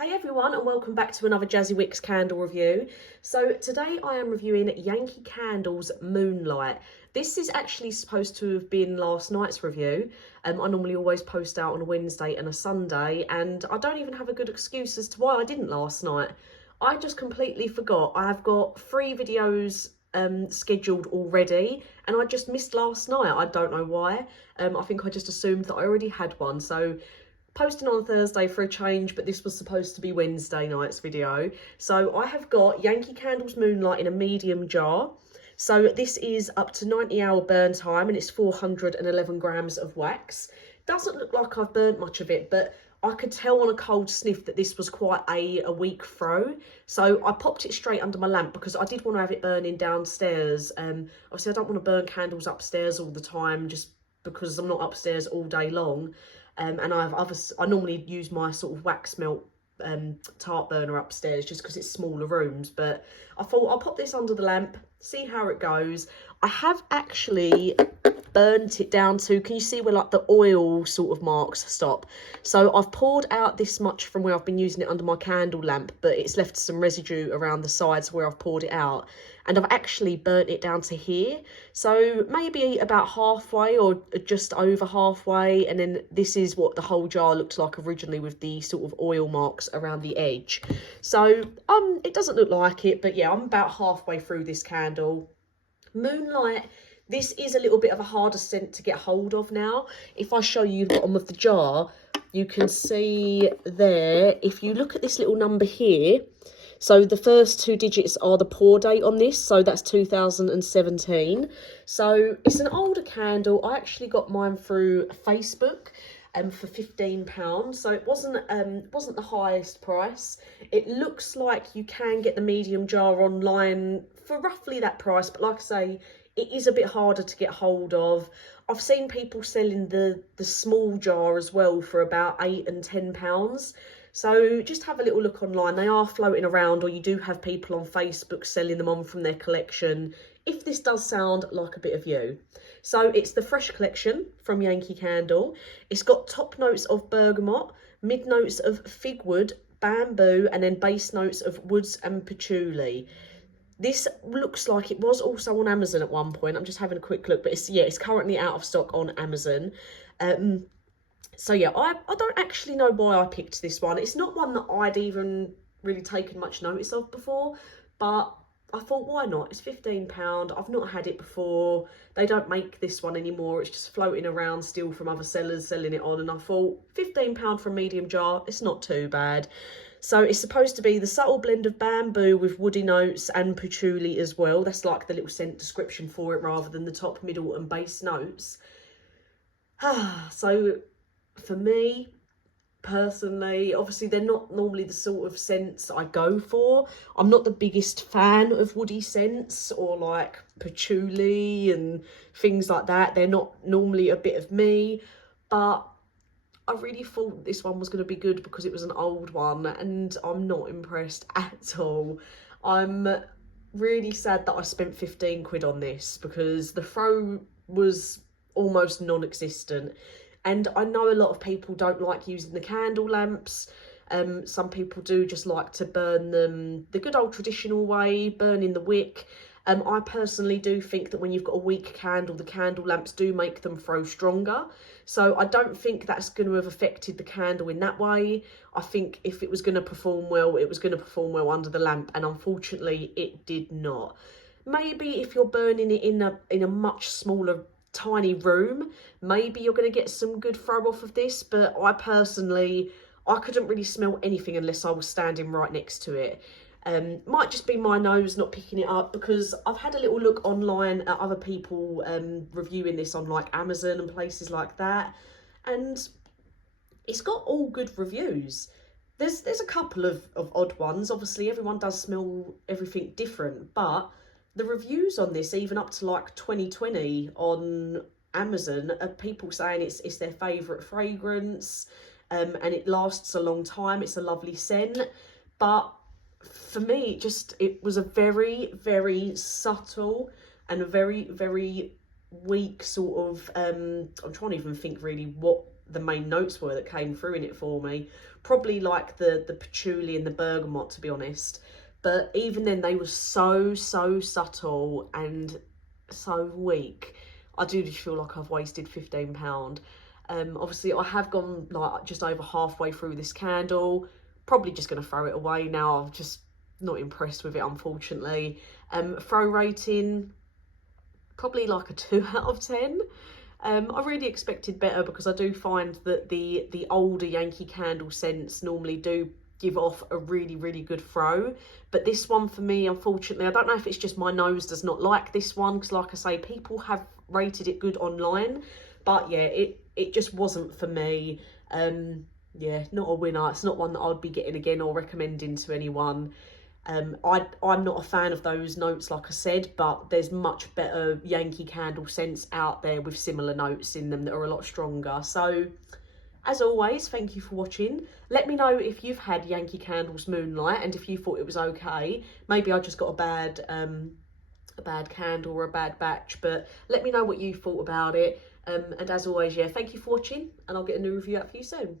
Hey everyone, and welcome back to another Jazzy Wicks candle review. So today I am reviewing Yankee Candle's Moonlight. This is actually supposed to have been last night's review. I normally always post out on a Wednesday and a Sunday, and I don't even have a good excuse as to why I didn't last night. I just completely forgot. I have got 3 videos scheduled already, and I just missed last night. I don't know why. I think I just assumed that I already had one. So posting on Thursday for a change, but this was supposed to be Wednesday night's video. So I have got Yankee Candle's Moonlight in a medium jar. So this is up to 90-hour burn time, and it's 411 grams of wax. Doesn't look like I've burnt much of it, but I could tell on a cold sniff that this was quite a weak throw. So I popped it straight under my lamp because I did want to have it burning downstairs. Obviously I don't want to burn candles upstairs all the time just because I'm not upstairs all day long. And I normally use my sort of wax melt tart burner upstairs just because it's smaller rooms, but I thought I'll pop this under the lamp, see how it goes. I have actually burnt it down to, can you see where like the oil sort of marks stop? So I've poured out this much from where I've been using it under my candle lamp, but it's left some residue around the sides where I've poured it out, and I've actually burnt it down to here, so maybe about halfway or just over halfway. And then this is what the whole jar looked like originally with the sort of oil marks around the edge. So it doesn't look like it, but yeah, I'm about halfway through this candle. Moonlight, this is a little bit of a harder scent to get hold of now. If I show you the bottom of the jar, you can see there, if you look at this little number here, so the first 2 digits are the pour date on this, so that's 2017. So it's an older candle. I actually got mine through Facebook for £15, so it wasn't the highest price. It looks like you can get the medium jar online for roughly that price, but like I say, it is a bit harder to get hold of. I've seen people selling the small jar as well for about £8 and £10. So just have a little look online. They are floating around, or you do have people on Facebook selling them on from their collection, if this does sound like a bit of you. So it's the Fresh Collection from Yankee Candle. It's got top notes of bergamot, mid notes of figwood, bamboo, and then base notes of woods and patchouli. This looks like it was also on Amazon at one point. I'm just having a quick look, but it's currently out of stock on Amazon. So yeah, I don't actually know why I picked this one. It's not one that I'd even really taken much notice of before, but I thought, why not? It's £15. I've not had it before. They don't make this one anymore. It's just floating around still from other sellers selling it on. And I thought, £15 for a medium jar, it's not too bad. So it's supposed to be the subtle blend of bamboo with woody notes and patchouli as well. That's like the little scent description for it rather than the top, middle and base notes. So for me, personally, obviously they're not normally the sort of scents I go for. I'm not the biggest fan of woody scents or like patchouli and things like that. They're not normally a bit of me, but I really thought this one was going to be good because it was an old one, and I'm not impressed at all. I'm really sad that I spent 15 quid on this because the throw was almost non-existent. And I know a lot of people don't like using the candle lamps. Some people do just like to burn them the good old traditional way, burning the wick. I personally do think that when you've got a weak candle, the candle lamps do make them throw stronger. So I don't think that's going to have affected the candle in that way. I think if it was going to perform well, it was going to perform well under the lamp, and unfortunately it did not. Maybe if you're burning it in a much smaller tiny room, maybe you're going to get some good throw off of this, but I couldn't really smell anything unless I was standing right next to it. Might just be my nose not picking it up, because I've had a little look online at other people reviewing this on like Amazon and places like that, and it's got all good reviews. There's a couple of odd ones. Obviously everyone does smell everything different, but the reviews on this, even up to like 2020 on Amazon, are people saying it's their favourite fragrance, and it lasts a long time. It's a lovely scent, but for me, it was a very, very subtle and a very, very weak sort of, I'm trying to even think really what the main notes were that came through in it for me. Probably like the patchouli and the bergamot, to be honest. But even then, they were so subtle and so weak. I do just feel like I've wasted £15. Obviously, I have gone like just over halfway through this candle. Probably just going to throw it away now. I'm just not impressed with it, unfortunately. Throw rating, probably like a 2 out of 10. I really expected better, because I do find that the older Yankee candle scents normally do give off a really good throw. But this one for me, unfortunately, I don't know if it's just my nose does not like this one, because like I say, people have rated it good online. But yeah, it just wasn't for me. Yeah, not a winner. It's not one that I'd be getting again or recommending to anyone. I'm not a fan of those notes, like I said, but there's much better Yankee candle scents out there with similar notes in them that are a lot stronger. So, as always, thank you for watching. Let me know if you've had Yankee Candle's Moonlight and if you thought it was okay. Maybe I just got a bad candle or a bad batch, but let me know what you thought about it. And as always, yeah, thank you for watching, and I'll get a new review out for you soon.